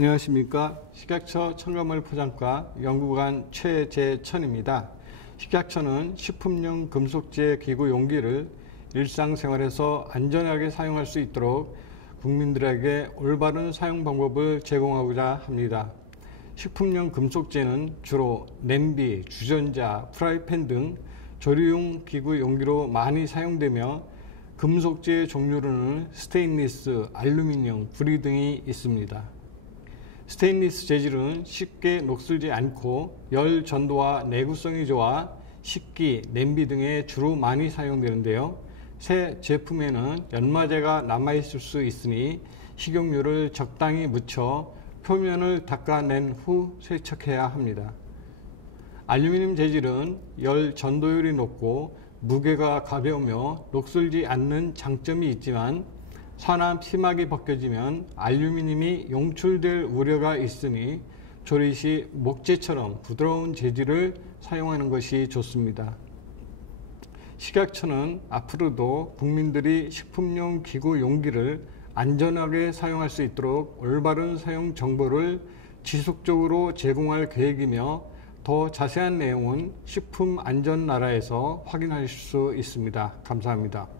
안녕하십니까. 식약처 첨가물 포장과 연구관 최재천입니다. 식약처는 식품용 금속재 기구 용기를 일상생활에서 안전하게 사용할 수 있도록 국민들에게 올바른 사용 방법을 제공하고자 합니다. 식품용 금속재는 주로 냄비, 주전자, 프라이팬 등 조리용 기구 용기로 많이 사용되며 금속재 종류로는 스테인리스, 알루미늄, 구리 등이 있습니다. 스테인리스 재질은 쉽게 녹슬지 않고 열 전도와 내구성이 좋아 식기, 냄비 등에 주로 많이 사용되는데요. 새 제품에는 연마제가 남아있을 수 있으니 식용유를 적당히 묻혀 표면을 닦아낸 후 세척해야 합니다. 알루미늄 재질은 열 전도율이 높고 무게가 가벼우며 녹슬지 않는 장점이 있지만 산화 피막이 벗겨지면 알루미늄이 용출될 우려가 있으니 조리 시 목재처럼 부드러운 재질을 사용하는 것이 좋습니다. 식약처는 앞으로도 국민들이 식품용 기구 용기를 안전하게 사용할 수 있도록 올바른 사용 정보를 지속적으로 제공할 계획이며 더 자세한 내용은 식품 안전 나라에서 확인하실 수 있습니다. 감사합니다.